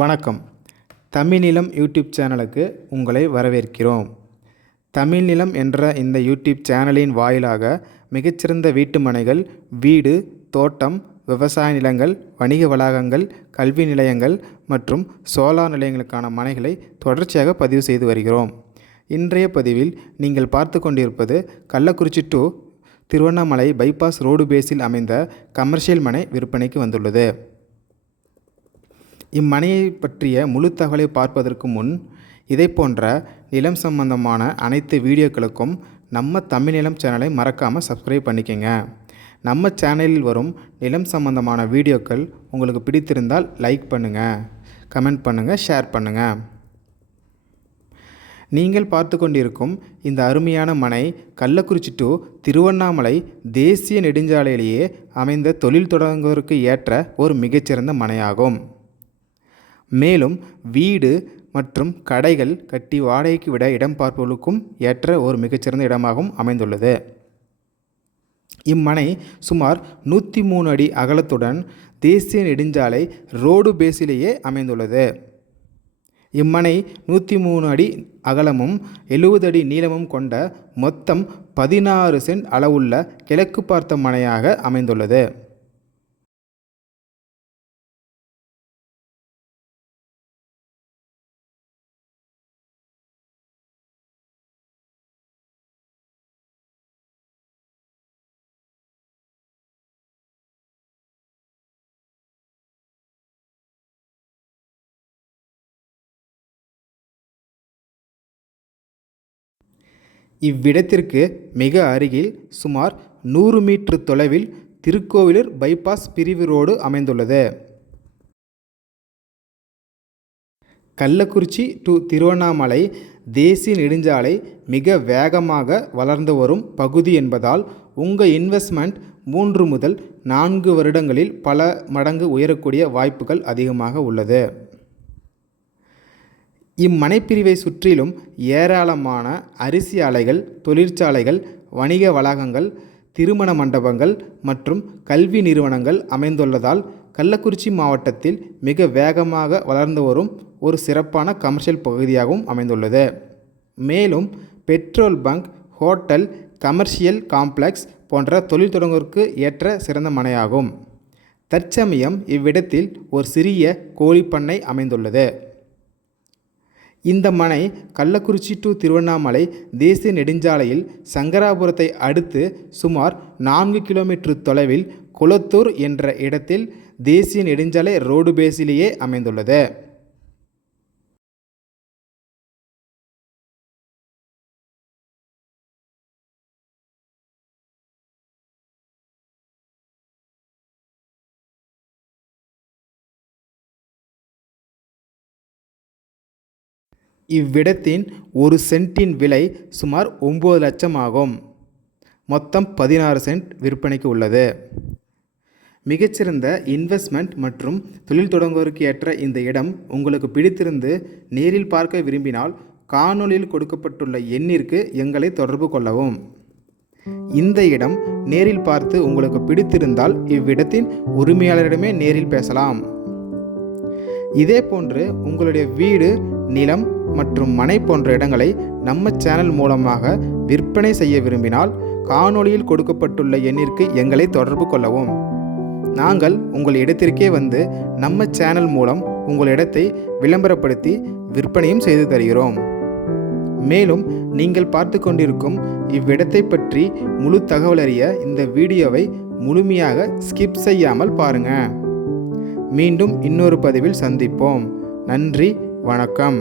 வணக்கம். தமிழ்நிலம் யூடியூப் சேனலுக்கு உங்களை வரவேற்கிறோம். தமிழ்நிலம் என்ற இந்த யூடியூப் சேனலின் வாயிலாக மிகச்சிறந்த வீட்டு மனைகள், வீடு, தோட்டம், விவசாய நிலங்கள், வணிக வளாகங்கள், கல்வி நிலையங்கள் மற்றும் சோலார் நிலையங்களுக்கான மனைகளை தொடர்ச்சியாக பதிவு செய்து வருகிறோம். இன்றைய பதிவில் நீங்கள் பார்த்து கொண்டிருப்பது Kallakurichi to Tiruvannamalai bypass road பேஸில் அமைந்த கமர்ஷியல் மனை விற்பனைக்கு வந்துள்ளது. இம்மனையை பற்றிய முழு தகவலை பார்ப்பதற்கு முன் இதை போன்ற நிலம் சம்பந்தமான அனைத்து வீடியோக்களுக்கும் நம்ம தமிழ்நிலம் சேனலை மறக்காமல் சப்ஸ்கிரைப் பண்ணிக்கோங்க. நம்ம சேனலில் வரும் நிலம் சம்பந்தமான வீடியோக்கள் உங்களுக்கு பிடித்திருந்தால் லைக் பண்ணுங்கள், கமெண்ட் பண்ணுங்கள், ஷேர் பண்ணுங்கள். நீங்கள் பார்த்து கொண்டிருக்கும் இந்த அருமையான மனை கள்ளக்குறிச்சி டு திருவண்ணாமலை தேசிய நெடுஞ்சாலையிலேயே அமைந்த தொழில் தொடங்குவதற்கு ஏற்ற ஒரு மிகச்சிறந்த மனையாகும். மேலும் வீடு மற்றும் கடைகள் கட்டி வாடகைக்கு விட இடம் பார்ப்பவர்களுக்கும் ஏற்ற ஒரு மிகச்சிறந்த இடமாகவும் அமைந்துள்ளது. இம்மனை சுமார் 103 அடி அகலத்துடன் தேசிய நெடுஞ்சாலை ரோடு பேஸிலேயே அமைந்துள்ளது. இம்மனை 103 அடி அகலமும் 70 அடி நீளமும் கொண்ட மொத்தம் 16 சென்ட் அளவுள்ள கிழக்கு பார்த்த மனையாக அமைந்துள்ளது. இவ்விடத்திற்கு மிக அருகில் சுமார் 100 மீட்டர் தொலைவில் திருக்கோவிலூர் பைபாஸ் பிரிவு ரோடு அமைந்துள்ளது. கள்ளக்குறிச்சி டு திருவண்ணாமலை தேசிய நெடுஞ்சாலை மிக வேகமாக வளர்ந்து வரும் பகுதி என்பதால் உங்கள் இன்வெஸ்ட்மெண்ட் 3 முதல் 4 வருடங்களில் பல மடங்கு உயரக்கூடிய வாய்ப்புகள் அதிகமாக உள்ளது. இம்மனைப்பிரிவை சுற்றிலும் ஏராளமான அரிசி ஆலைகள், தொழிற்சாலைகள், வணிக வளாகங்கள், திருமண மண்டபங்கள் மற்றும் கல்வி நிறுவனங்கள் அமைந்துள்ளதால் கள்ளக்குறிச்சி மாவட்டத்தில் மிக வேகமாக வளர்ந்து வரும் ஒரு சிறப்பான கமர்ஷியல் பகுதியாகவும் அமைந்துள்ளது. மேலும் petrol bunk, hotel, commercial complex போன்ற தொழில் தொடங்குவதற்கு ஏற்ற சிறந்த மனையாகும். தற்சமயம் இவ்விடத்தில் ஒரு சிறிய கோழிப்பண்ணை அமைந்துள்ளது. இந்த மனை கள்ளக்குறிச்சி டு திருவண்ணாமலை தேசிய நெடுஞ்சாலையில் சங்கராபுரத்தை அடுத்து சுமார் 4 கிலோமீட்டர் தொலைவில் குளத்தூர் என்ற இடத்தில் தேசிய நெடுஞ்சாலை ரோடு பேஸிலேயே அமைந்துள்ளது. இவ்விடத்தின் ஒரு சென்ட்டின் விலை சுமார் 9 லட்சம் ஆகும். மொத்தம் 16 சென்ட் விற்பனைக்கு உள்ளது. மிகச்சிறந்த இன்வெஸ்ட்மெண்ட் மற்றும் தொழில் தொடங்குவதற்கு ஏற்ற இந்த இடம் உங்களுக்கு பிடித்திருந்து நேரில் பார்க்க விரும்பினால் காணொளியில் கொடுக்கப்பட்டுள்ள எண்ணிற்கு எங்களை தொடர்பு கொள்ளவும். இந்த இடம் நேரில் பார்த்து உங்களுக்கு பிடித்திருந்தால் இவ்விடத்தின் உரிமையாளரிடமே நேரில் பேசலாம். இதே போன்று உங்களுடைய வீடு, நிலம் மற்றும் மனை போன்ற இடங்களை நம்ம சேனல் மூலமாக விற்பனை செய்ய விரும்பினால் காணொளியில் கொடுக்கப்பட்டுள்ள எண்ணிற்கு எங்களை தொடர்பு கொள்ளவும். நாங்கள் உங்கள் இடத்திற்கே வந்து நம்ம சேனல் மூலம் உங்கள் இடத்தை விளம்பரப்படுத்தி விற்பனையும் செய்து தருகிறோம். மேலும் நீங்கள் பார்த்து கொண்டிருக்கும் இவ்விடத்தை பற்றி முழு தகவல் அறிய இந்த வீடியோவை முழுமையாக ஸ்கிப் செய்யாமல் பாருங்கள். மீண்டும் இன்னொரு பதிவில் சந்திப்போம். நன்றி, வணக்கம்.